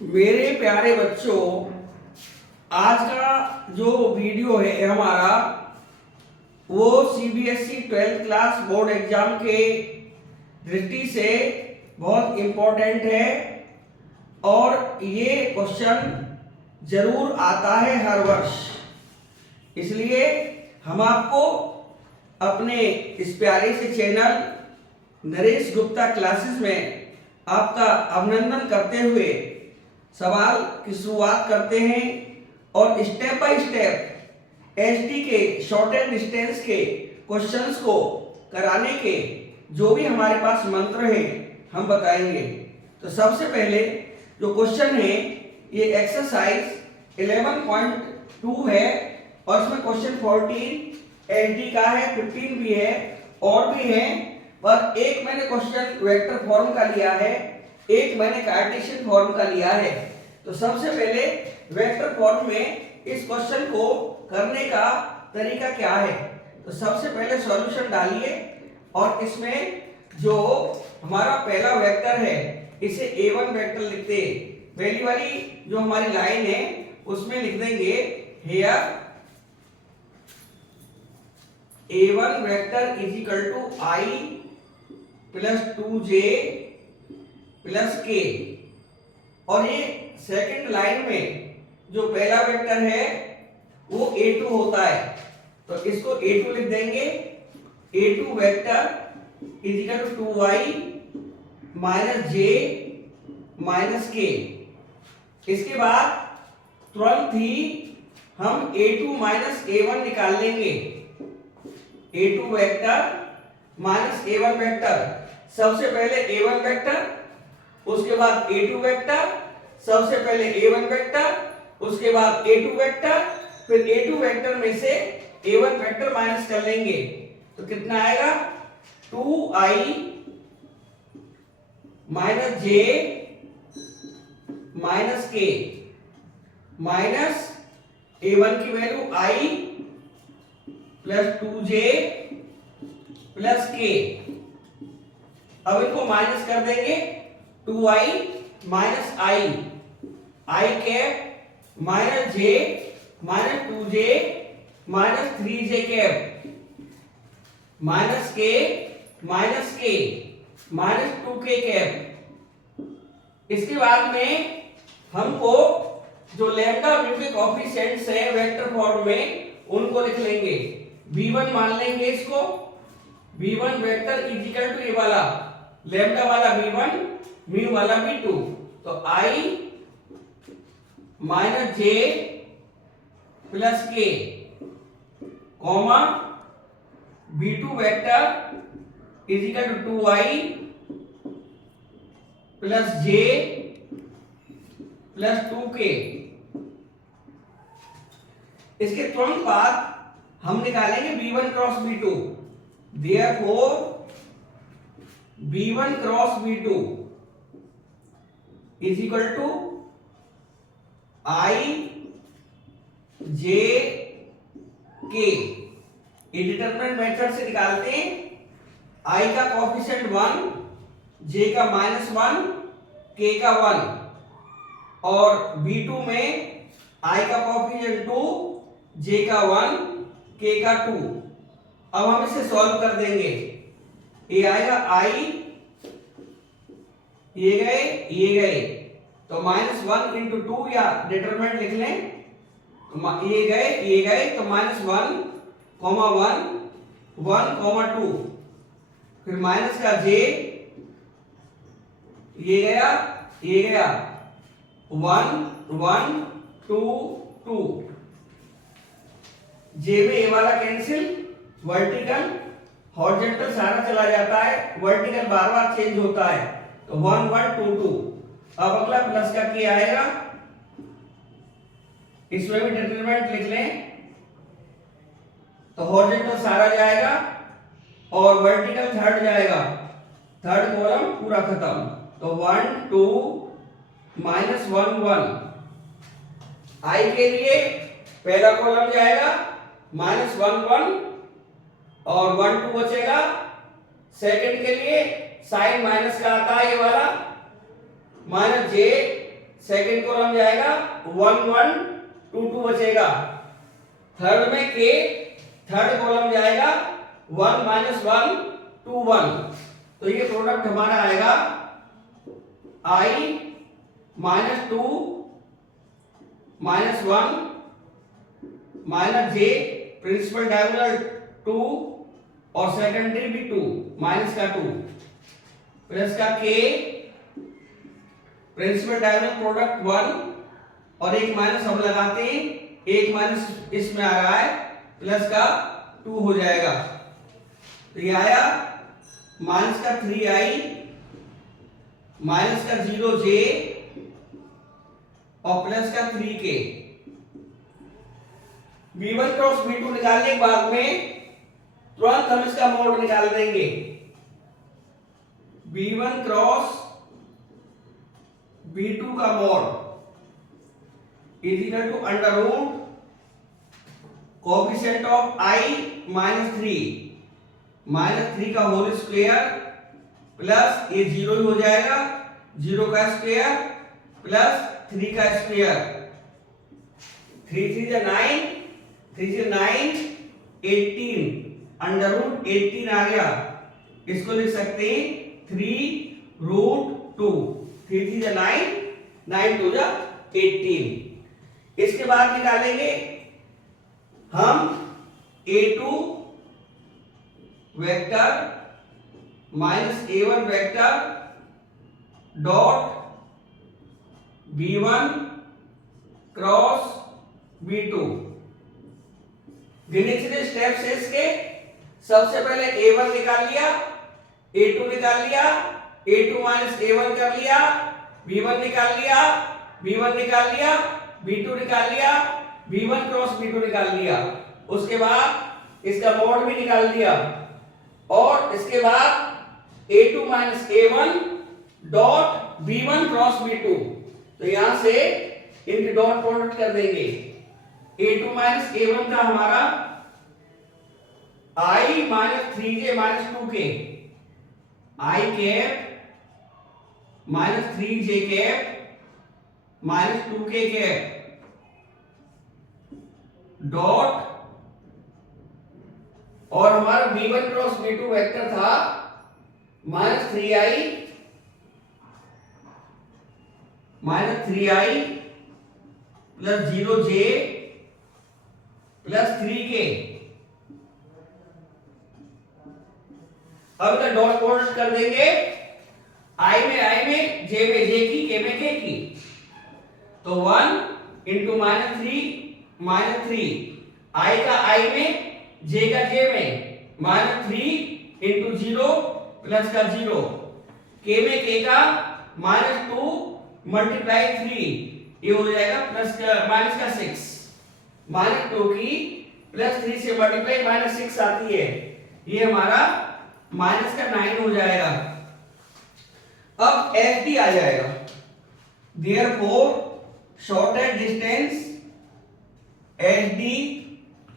मेरे प्यारे बच्चों, आज का जो वीडियो है हमारा वो CBSE 12th class board exam के दृष्टि से बहुत इम्पोर्टेंट है और ये क्वेश्चन जरूर आता है हर वर्ष। इसलिए हम आपको अपने इस प्यारे से चैनल नरेश गुप्ता क्लासेस में आपका अभिनंदन करते हुए सवाल की शुरुआत करते हैं और स्टेप बाय स्टेप एसटी के शॉर्ट एंड डिस्टेंस के क्वेश्चंस को कराने के जो भी हमारे पास मंत्र हैं हम बताएंगे। तो सबसे पहले जो क्वेश्चन है ये एक्सरसाइज 11.2 है और इसमें क्वेश्चन 14 एसटी का है, 15 भी है और भी है, पर एक मैंने क्वेश्चन वेक्टर फॉर्म का लिया है, एक मैंने कार्टेशियन फॉर्म का लिया है। तो सबसे पहले वेक्टर फॉर्म में इस क्वेश्चन को करने का तरीका क्या है। तो सबसे पहले सॉल्यूशन डालिए और इसमें जो हमारा पहला वेक्टर है इसे a1 वेक्टर लिखते हैं। पहली वाली जो हमारी लाइन है उसमें लिख देंगे here a1 vector is equal to I plus 2j plus k। और ये सेकंड लाइन में जो पहला वेक्टर है वो a2 होता है, तो इसको a2 लिख देंगे। a2 vector is equal to 2y minus j minus k। इसके बाद तुरंत ही हम a2 माइनस a1 निकाल लेंगे। a2 vector minus a1 vector, सबसे पहले a1 वेक्टर, उसके बाद a2 वेक्टर, सबसे पहले a1 वेक्टर, उसके बाद a2 वेक्टर, फिर a2 वेक्टर में से a1 वेक्टर माइनस कर लेंगे तो कितना आएगा 2i minus j minus k minus a1 की value i plus 2j plus k। अब इनको माइनस कर देंगे 2i minus i cap minus j minus 2j minus 3j cap minus k minus k minus 2k cap. इसके बाद में हमको जो लैम्डा म्यू के कोएफिशिएंट्स है वेक्टर फॉर्म में उनको लिख लेंगे। v1 मान लेंगे इसको, v1 vector is equal to ये वाला लैम्डा वाला v1 म्यू वाला v2, तो i minus j plus k comma v2 vector is equal to 2i plus j plus 2k। इसके तुरंत बाद हम निकालेंगे v1 cross v2। Therefore v1 cross v2 is equal to i j k। Indeterminate method से निकालते हैं। i का coefficient 1, j का -1, k का 1 और v2 में i का कोएफिशिएंट 2, j का 1, k का 2। अब हम इसे सॉल्व कर देंगे। ये आएगा i, ये गए तो -1 इंटू 2 या डिटरमिनेंट लिख लें, तो ये गए तो -1 कॉमा 1 1 कॉमा 2, फिर माइनस का j, ये गया 1 1 2 2। j में ये वाला कैंसिल, वर्टिकल हॉरिजॉन्टल सारा चला जाता है, वर्टिकल बार बार चेंज होता है, तो 1 1 2 2। अब अगला प्लस का क्या आएगा, इसमें भी डिटरमिनेंट लिख लें, तो हॉरिजॉन्टल सारा जाएगा और वर्टिकल थर्ड जाएगा, थर्ड कॉलम पूरा खत्म, तो 1 2 -1 1। i के लिए पहला कॉलम जाएगा -1 1 और 1 2 बचेगा। सेकंड के लिए साइन माइनस का आता है ये वाला, माइनस जे सेकंड कॉलम जाएगा 1 1 2 2 बचेगा। थर्ड में के, थर्ड कॉलम जाएगा 1 -1 2 1। तो ये प्रोडक्ट हमारा आएगा I -2 -1 -j, प्रिंसिपल डायगोनल 2 और सेकेंडरी भी 2 माइनस का 2 प्लस का k, प्रिंसिपल डायगोनल प्रोडक्ट 1 और एक माइनस हम लगाते हैं, एक माइनस इसमें आ रहा है, प्लस का 2 हो जाएगा। तो ये आया माइनस का 3i माइनस का 0j और प्लस का 3k। b1 क्रॉस b2 निकालने के बाद में तुरंत हम इसका मोड निकाल देंगे। b1 क्रॉस b2 का mod is equal to under root coefficient of I -3 का होल स्क्वायर प्लस ये 0 ही हो जाएगा, 0 का स्क्वायर प्लस 3 का स्क्वायर, 3 3 9, 3 3 9 18, अंडर रूट 18 आ गया। इसको लिख सकते हैं 3 रूट 2, 3 3 9, 9 2 18। इसके बाद निकालेंगे हम a2 vector minus a1 vector dot b1 cross b2। गिनती स्टेप्स है इसके। सबसे पहले a1 निकाल लिया, a2 निकाल लिया, a2 माइनस a1 कर लिया, b1 निकाल लिया, b1 निकाल लिया, b2 निकाल लिया, b1 क्रॉस b2 निकाल लिया। उसके बाद इसका मोड भी निकाल दिया और इसके बाद a2 minus a1 dot b1 cross b2। तो यहां से इनके डॉट प्रोडक्ट कर देंगे। a2 माइनस a1 का हमारा I minus 3j minus 2k, I cap minus 3j cap minus 2k cap dot, और हमारा b1 क्रॉस b2 वेक्टर था minus 3i plus 0j plus 3k। अब का डॉट प्रोडक्ट कर देंगे, i में j में j की, k में k की। तो 1 इंटू माइनस 3 i का i में, j का j में, माइनस 3 इंटू 0 प्लस का 0, k में k का माइनस 2 मल्टीप्लाई 3, ये हो जाएगा प्लस का माइनस का 6, माइनस 2 की प्लस 3 से मल्टीप्लाई माइनस 6 आती है, ये हमारा माइनस का 9 हो जाएगा। अब FD आ जाएगा। Therefore shortest distance SD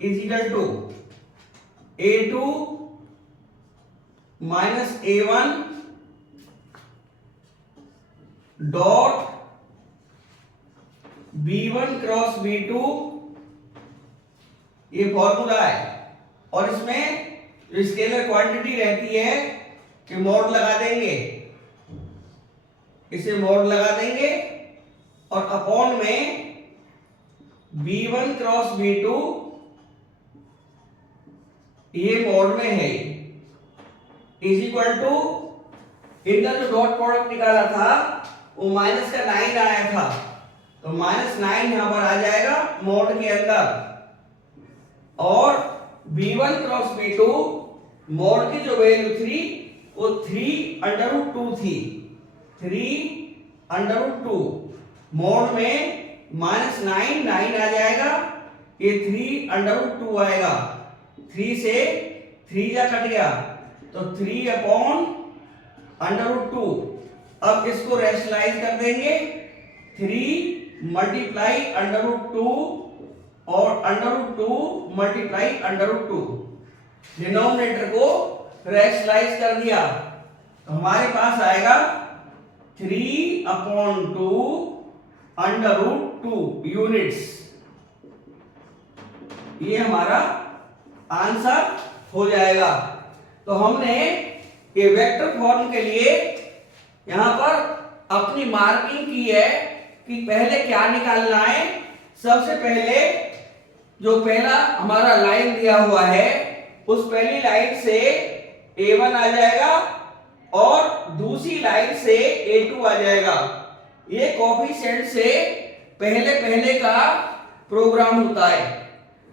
is equal to A2 minus A1 dot B1 cross B2, ये फॉर्मूला है। और इसमें जो स्केलर क्वांटिटी रहती है कि मोड लगा देंगे, इसे मोड लगा देंगे और अपॉन में B1 क्रॉस B2, ये मोड में है, इज इक्वल टू, इनका जो डॉट प्रोडक्ट निकाला था वो माइनस का 9 आया था, तो माइनस 9 यहां पर आ जाएगा मोड के अंदर। और B1 क्रॉस B2 मोड की जो वैल्यू थी वो 3 अंडर रूट 2 थी, 3 अंडर रूट 2। मोड में माइनस 9 आ जाएगा, ये 3 अंडर रूट 2 आएगा, 3 से 3 जा कट गया, तो 3 अपॉन अंडर रूट 2। अब इसको रैशनलाइज कर देंगे, 3 मल्टीप्लाई अंडर रूट 2 और under root 2 multiply under root 2, denominator को रैशनलाइज कर दिया, तो हमारे पास आएगा 3 अपॉन 2 √2 यूनिट्स। ये हमारा आंसर हो जाएगा। तो हमने ये वेक्टर फॉर्म के लिए यहां पर अपनी मार्किंग की है कि पहले क्या निकालना है। सबसे पहले जो पहला हमारा लाइन दिया हुआ है उस पहली लाइन से A1 आ जाएगा और दूसरी लाइन से A2 आ जाएगा। ये कोफिशिएंट से पहले पहले का प्रोग्राम होता है,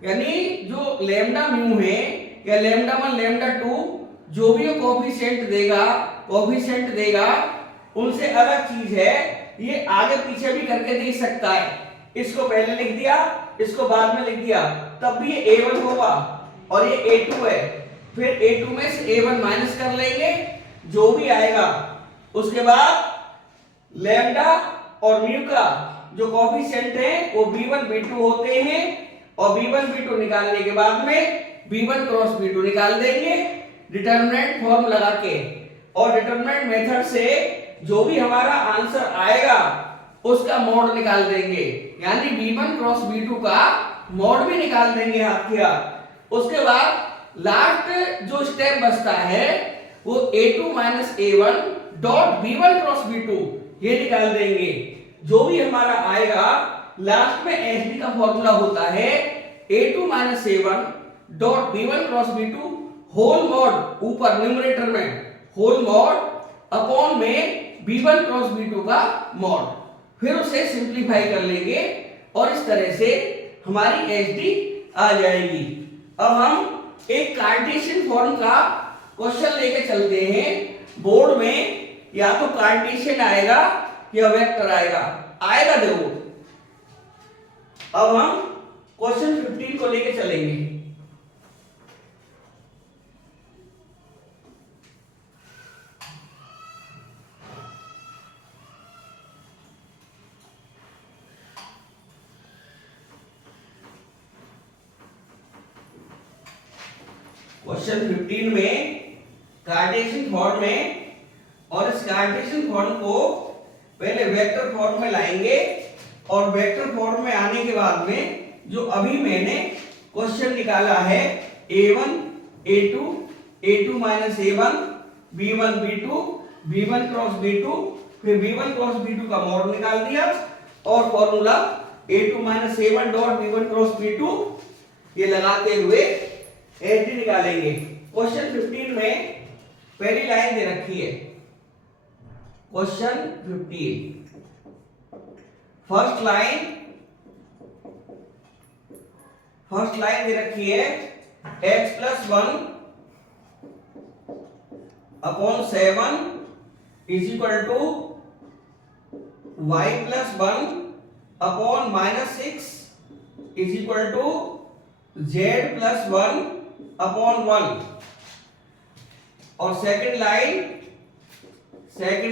यानी जो लैम्डा म्यू है या लैम्डा 1 लैम्डा 2 जो भी कोफिशिएंट देगा उनसे अलग चीज है। ये आगे पीछे भी करके दे सकता है। इसको पहले लिख दिया, इसको बाद में लिख दिया, तब भी ये A1 होगा और ये A2 है। फिर A2 में से A1 माइनस कर लेंगे, जो भी आएगा। उसके बाद लैम्डा और म्यू का जो कोफिशिएंट है वो B1 B2 होते हैं और B1 B2 निकालने के बाद में B1 क्रॉस B2 निकाल देंगे डिटरमिनेंट फॉर्म लगा के। और डिटरमिनेंट मेथड से जो भी हमारा आंसर आएगा उसका मॉड निकाल देंगे, यानी B1 क्रॉस B2 का मॉड भी निकाल देंगे हाथ के हाथ। उसके बाद लास्ट जो स्टेप बचता है वो A2 minus A1 dot B1 cross B2 ये निकाल देंगे। जो भी हमारा आएगा लास्ट में SD का फॉर्मूला होता है A2 minus A1 dot B1 cross B2 whole mod, ऊपर न्यूमरेटर में होल मॉड अपॉन में B1 क्रॉस B2 का मॉड। फिर उसे सिंप्लीफाई कर लेंगे और इस तरह से हमारी SD आ जाएगी। अब हम एक कार्टेशियन फॉर्म का क्वेश्चन लेके चलते हैं बोर्ड में। या तो कार्टेशियन आएगा या वेक्टर आएगा देखो। अब हम क्वेश्चन 15 को लेके चलेंगे। क्वेश्चन 15 में कार्टेशियन फॉर्म में, और इस कार्टेशियन फॉर्म को पहले वेक्टर फॉर्म में लाएंगे और वेक्टर फॉर्म में आने के बाद में जो अभी मैंने क्वेश्चन निकाला है A1 A2 A2 minus A1 B1 B2 B1 cross B2 फिर B1 क्रॉस B2 का मॉड निकाल दिया और formula A2 minus A1 dot B1 cross B2 ये लगाते हुए SD निकालेंगे। क्वेश्चन 15 में पहली लाइन दे रखी है। क्वेश्चन 15 फर्स्ट लाइन दे रखी है x plus 1 upon 7 is equal to y plus 1 upon minus 6 is equal to z plus 1 upon 1। और सेकंड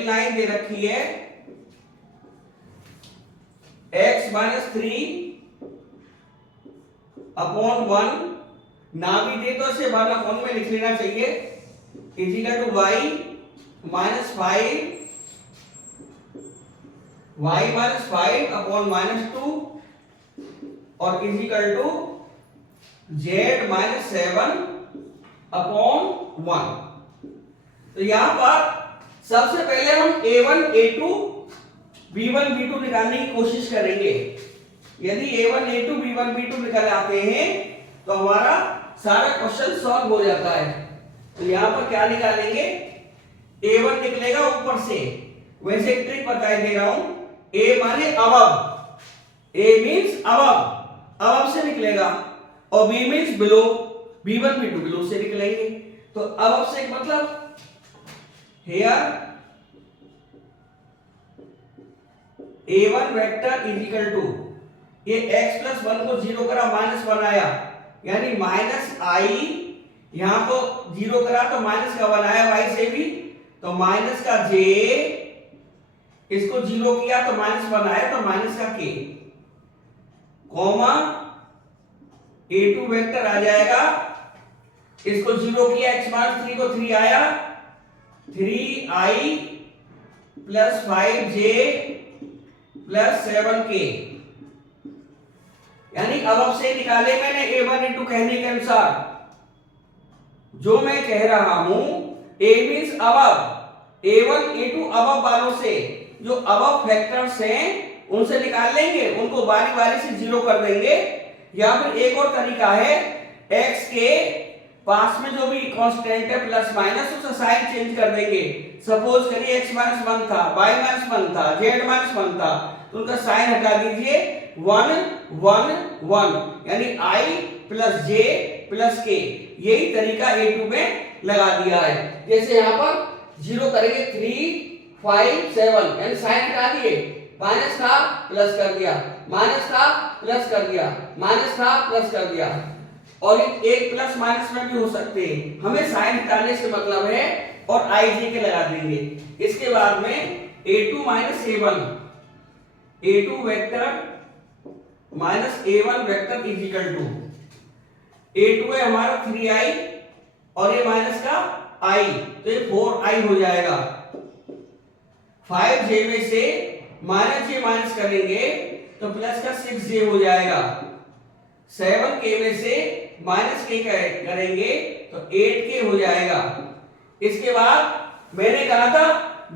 लाइन दे रखी है x माइनस 3 अपॉन 1, ना भी दे तो इसे 1 अपॉन में लिख लेना चाहिए, is equal to y minus 5 upon minus 2 और is equal to z minus 7 upon 1। तो यहां पर सबसे पहले हम A1 A2 B1 B2 निकालने की कोशिश करेंगे। यदि A1 A2 B1 B2 निकाल आते हैं तो हमारा सारा क्वेश्चन सॉल्व हो जाता है। तो यहां पर क्या निकालेंगे, A1 निकलेगा ऊपर से। वैसे एक ट्रिक बताई दे रहा हूं, A माने अबव, A मींस अबव से निकलेगा और B means below, B1 B2 below से निकलेंगे। तो अबव से मतलब here A1 vector is equal to, ये x प्लस 1 को 0 करा माइनस 1 आया, यानी माइनस i, यहां तो 0 करा तो माइनस का 1 आया y से भी, तो माइनस का j, इसको 0 किया तो माइनस 1 आया तो माइनस का k, कॉमा A2 वेक्टर आ जाएगा, इसको 0 किया x माइनस 3 को 3 आया, 3i plus 5j plus 7k, यानी अब से निकाले मैंने A1 इंटू कहने के अनुसार। जो मैं कह रहा हूं A means above, A1 A2 above वालों से, जो अबव फैक्टर्स हैं उनसे निकाल लेंगे, उनको बारी बारी से जीरो कर देंगे। या फिर एक और तरीका है, x के पास में जो भी कांस्टेंट है प्लस माइनस, उसका साइन चेंज कर देंगे। सपोज करिए x माइनस 1 था, y माइनस 1 था, z माइनस 1 था, तो उनका साइन हटा दीजिए 1 1 1, यानी i plus j plus k। यही तरीका A2 में लगा दिया है। जैसे यहाँ पर जीरो करेंगे 3 5 7, यानी साइन हटा दिए, माइनस था प्लस कर दिया, माइनस था प्लस कर दिया, माइनस था प्लस कर दिया। और एक प्लस माइनस में भी हो सकते हैं, हमें साइन हटाने से मतलब है, और आई जे के लगा देंगे। इसके बाद में A2 minus A1, A2 vector minus A1 vector is equal to, A2 है हमारा 3i और ये माइनस का i, तो ये 4i हो जाएगा। 5j में से माइनस j माइनस करेंगे तो प्लस का 6j हो जाएगा। 7k में से माइनस k करेंगे तो 8k हो जाएगा। इसके बाद मैंने कहा था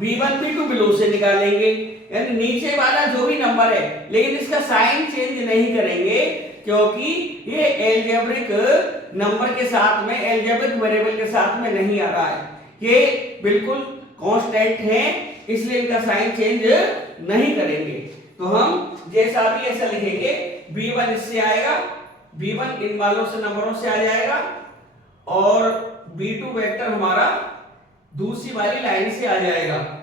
B1 B2 बिलो से निकालेंगे, यानी नीचे वाला जो भी नंबर है, लेकिन इसका साइन चेंज नहीं करेंगे, क्योंकि ये एल्जेब्रिक नंबर के साथ में, एल्जेब्रिक वेरिएबल के साथ में नहीं आ रहा है, ये बिल्कुल कांस्टेंट है, इसलिए इनका साइन चेंज नहीं करेंगे। तो हम जैसा भी ऐसा लिखेंगे, B1 इससे आएगा, B1 इन वालों से नंबरों से आ जाएगा, और B2 वेक्टर हमारा दूसरी वाली लाइन से आ जाएगा।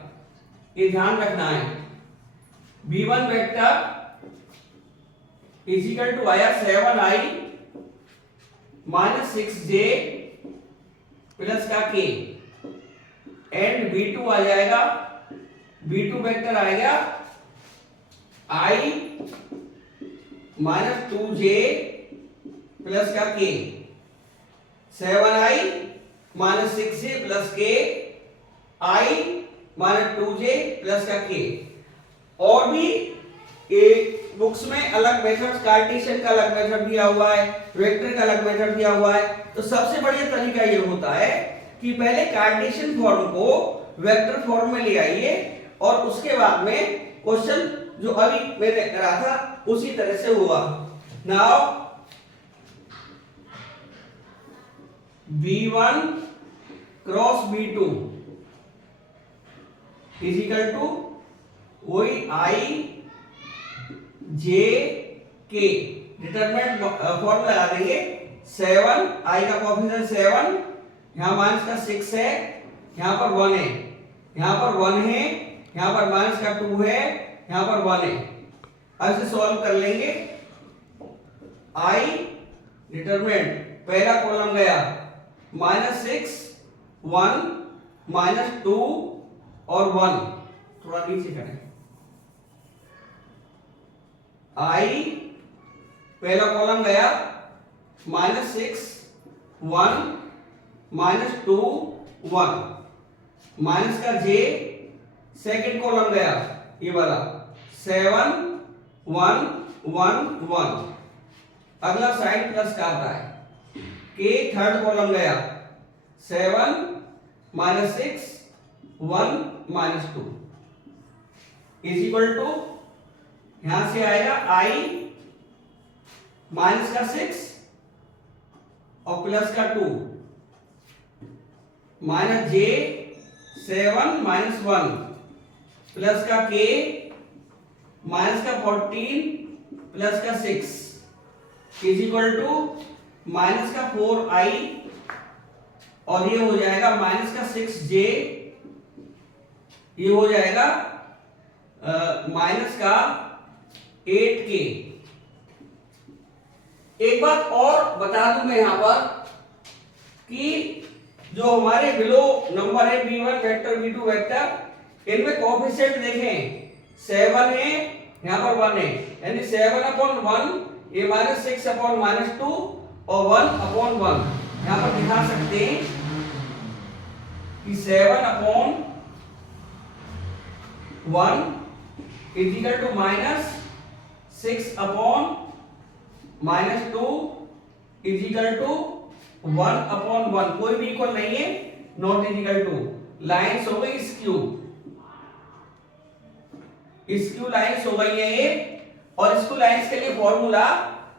ये ध्यान रखना है। B1 vector is equal to आया 7i माइनस 6j प्लस का k, एंड B2 आ जाएगा, B2 वेक्टर आएगा i माइनस 2j प्लस का k, 7i minus 6j plus k, i minus 2j plus का k। और भी बुक्स में अलग मेथड, कार्टेशियन का अलग मेथड दिया हुआ है, वेक्टर का अलग मेथड दिया हुआ है। तो सबसे बढ़िया तरीका ये होता है कि पहले कार्टेशियन फॉर्म को वेक्टर फॉर्म में ले आइए, और उसके बाद में क्वेश्चन जो अभी मैंने करा था उसी तरह से हुआ। Now B1 cross B2 is equal to वही i j k, determinant form लगा देंगे। 7 i का कोएफिशिएंट 7, यहां माइनस का 6 है, यहां पर 1 है, यहां पर 1 है, यहां पर माइनस का 2 है, यहां पर 1 है। अब इसे सॉल्व कर लेंगे। i डिटरमिनेंट पहला कॉलम गया माइनस 6 1 माइनस 2 और 1, थोड़ा नीचे करें। i पहला कॉलम गया माइनस 6 1 माइनस 2 1, माइनस का j सेकंड कॉलम गया ये वाला 7 1 1 1, अगला साइन प्लस का आता है। k थर्ड कॉलम गया 7 minus 6 1 minus 2 is equal to, यहां से आएगा i माइनस का 6 और प्लस का 2, माइनस j 7 माइनस 1 प्लस का k माइनस का 14 प्लस का 6 इज इक्वल टू माइनस का 4i, और ये हो जाएगा माइनस का 6j, ये हो जाएगा माइनस का 8k। एक बात और बता दूं मैं यहां पर कि जो हमारे बिलो नंबर है B1 वेक्टर B2 वेक्टर, इनमें कोएफिशिएंट देखें 7 है, यहां पर 1 है, यानी 7/1, ये माइनस 6/-2 और 1/1। यहां पर दिखा सकते हैं कि 7/1 is equal to -6/-2 is equal to 1/1। कोई भी इक्वल नहीं है, not is equal to. Lines हो गई स्क्यू, स्क्यू लाइन्स हो गई है ये। और स्क्यू लाइन्स के लिए फॉर्मूला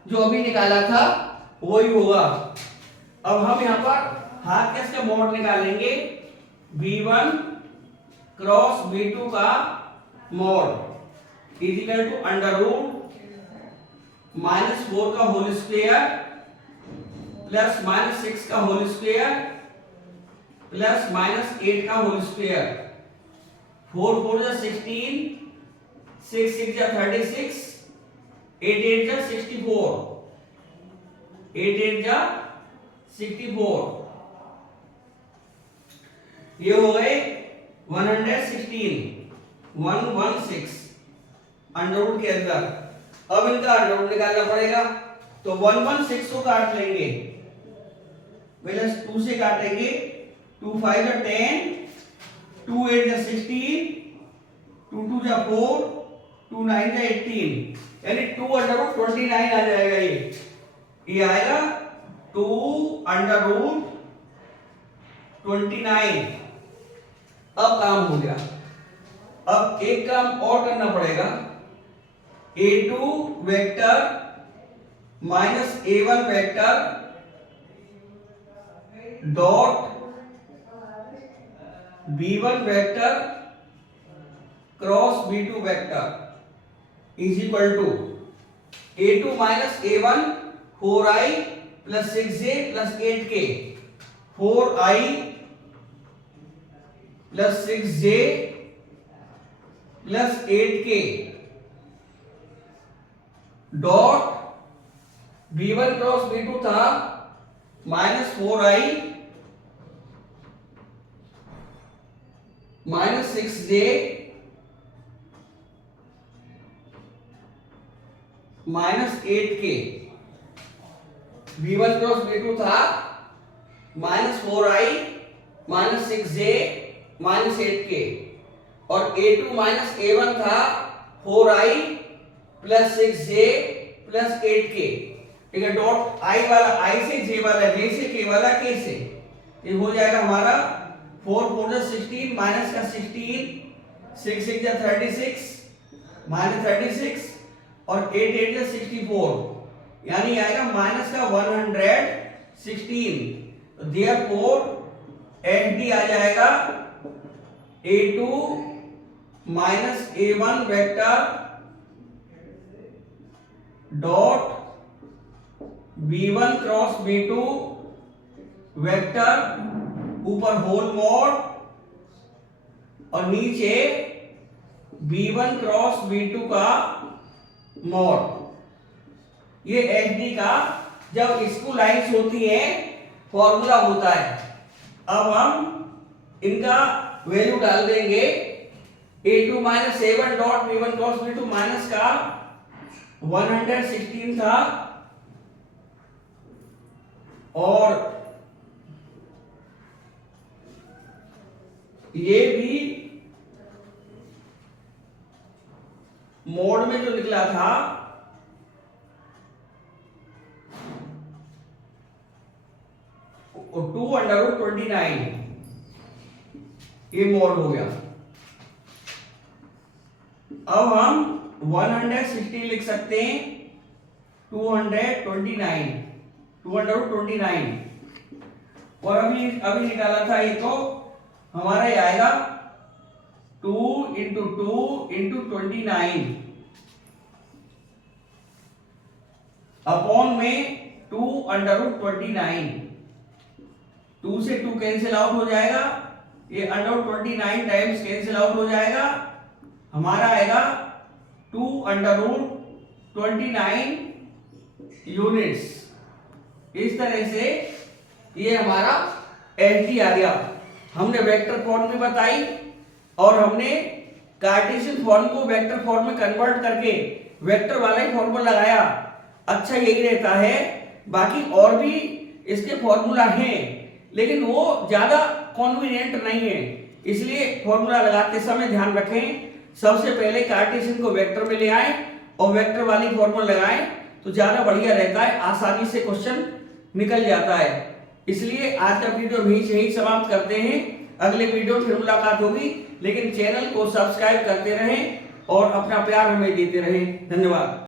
जो अभी निकाला था वही होगा। अब हम यहाँ पर हाथ कैसे मोड निकालेंगे, V1 क्रॉस V2 का मोड इज इक्वल टू √-4 का होल स्क्वायर प्लस -6 का होल स्क्वायर प्लस -8 का होल स्क्वायर। 4 4 जा 16, 6 6 जा 36, 8 8 जा 64, 8 8 जा 64। ये हो गए 116 अंडरवुड के अंदर। अब इनका अंडरवुड निकालना पड़ेगा, तो 116 को काट लेंगे, पहले 2 से काटेंगे, 2 5 जा 10, 2 8 जा 16, 2 2 जा 4, 2 9 जा 18, यानी 2 अंडरवुड 29 आ जाएगा। ये आएगा 2 अंडरवुड 29। अब काम हो गया। अब एक काम और करना पड़ेगा, A2 vector minus A1 vector dot B1 vector cross B2 vector is equal to A2 minus A1 4i plus 6j plus 8k, 4i plus 6j plus 8k dot B1 cross B2 था -4i -6j -8k। B1 cross B2 था -4i -6j -8k, और A2 minus A1 था 4i plus 6j plus 8k। ठीक है, dot i वाला i से j वाला, j से k वाला k से, ये हो जाएगा हमारा 4 4 जा 16 माइनस का 16, 6 6 जा 36 माइनस 36 और 8 8 जा 64, यानी आएगा माइनस का 116। तो देयरफॉर एड आ जाएगा A2 minus A1 vector dot B1 cross B2 vector, ऊपर होल मॉड और नीचे B1 क्रॉस B2 का मॉड। ये HD का जब स्क्यू लाइन्स होती है फॉर्मूला होता है। अब हम इनका वैल्यू डाल देंगे, A2 minus A1 dot B1 cross B2 minus का 116 था, और ये भी मोड में जो निकला था 2/29, ये मोड हो गया। अब हम 160 लिख सकते हैं, 229 और अभी निकाला था ये, तो हमारा ये आएगा 2 × 2 × 29 अपॉन में 2/29। 2 से 2 कैंसिल आउट हो जाएगा, ये √29 टाइम्स कैंसिल आउट हो जाएगा, हमारा आएगा 2/29 यूनिट्स। इस तरह से ये हमारा एलटी आ गया। हमने वेक्टर फॉर्म में बताई और हमने कार्टेशियन फॉर्म को वेक्टर फॉर्म में कन्वर्ट करके वेक्टर वाला ही फॉर्मूला लगाया। अच्छा यही रहता है, बाकी और भी इसके फॉर्मूला हैं लेकिन वो ज्यादा कॉन्वीनियंट नहीं है, इसलिए फॉर्मूला लगाते समय ध्यान रखें सबसे पहले कार्टेशियन को वेक्टर में ले आए और वेक्टर वाली फॉर्मूला लगाएं तो ज्यादा बढ़िया रहता है, आसानी से क्वेश्चन निकल जाता है। इसलिए आज का वीडियो यही समाप्त करते हैं। अगले वीडियो में फिर मुलाकात होगी, लेकिन चैनल को सब्सक्राइब करते रहें और अपना प्यार हमें देते रहें। धन्यवाद।